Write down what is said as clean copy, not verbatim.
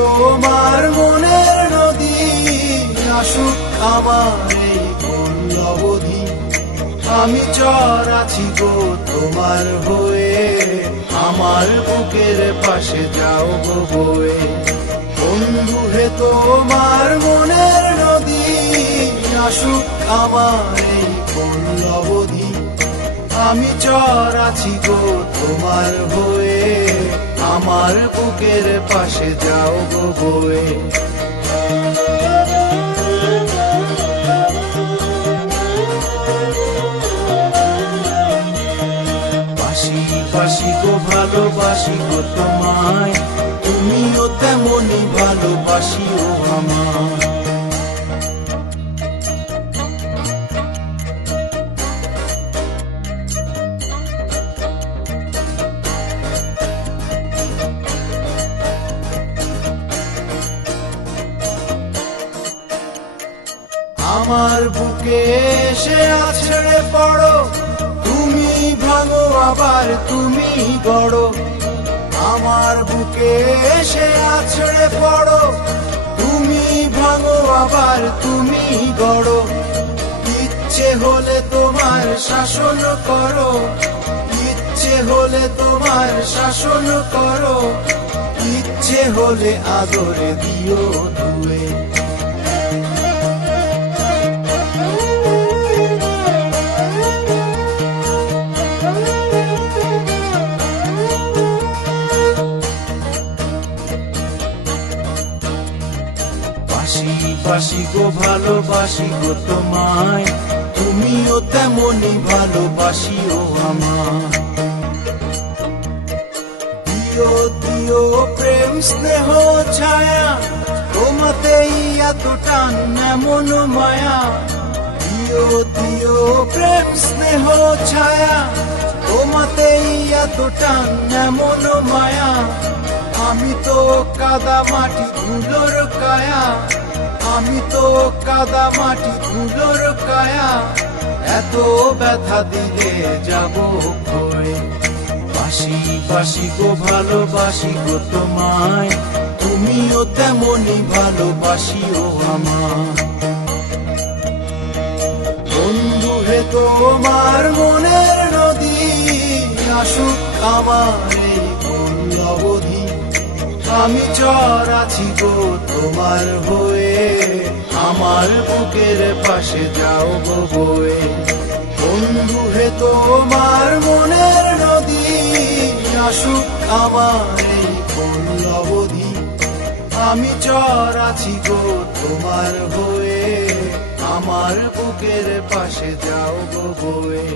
তোমার মনের নদী, আসুক আমার এই কোন অবধি। আমি চর আছি গো তোমার হয়ে, আমার বুকের পাশে যাও গো বয়ে। বন্ধু হে তোমার মনের নদী, আসুক আমার এই কোন অবধি। আমি চর আছি গো তোমার হয়ে, আমার বুকের পাশে যাও গো বয়ে। বাসি বাসি গো ভালোবাসি গো তোমায়, তুমিও তেমনই ভালোবাসিও আমায়। আমার বুকে এসে আছড়ে পড়ো, তুমি ভাঙো আবার তুমি গড়ো। আমার বুকে এসে আছড়ে পড়ো, তুমি ভাঙো আবার তুমি গড়ো। ইচ্ছে হলে তোমার শাসন করো, ইচ্ছে হলে তোমার শাসন করো, ইচ্ছে হলে আদরে দিও ধুয়ে। বাসি বাসি গো ভালোবাসি গো তোমায়, তুমিও তেমনই ভালোবাসিও আমায়। দিও দিও প্রেম স্নেহ ছায়া, তোমাতেই এত টান এমন মায়া। দিও দিও প্রেম স্নেহ ছায়া, তোমাতেই এত টান এমন মায়া। আমি তো কাদা মাটি ধুলোর কায়া, আমি তো কাদা মাটি ধুলোর কায়া। এত ব্যথা দিলে যাব ক্ষয়ে। বাসি বাসি গো ভালোবাসি গো তোমায়, তুমিও তেমনই ভালোবাসিও আমায়। বন্ধু হে তোমার মনের নদী, আসুক আমার এই কোন অবধি। আমি চর আছি গো তোমার হয়ে, আমার বুকের পাশে যাও গো বয়ে। বন্ধু হে তোমার মনের নদী, আসুক আমার এই কোন অবধি। আমি চর আছি গো তোমার হয়ে, আমার বুকের পাশে যাও গো বয়ে।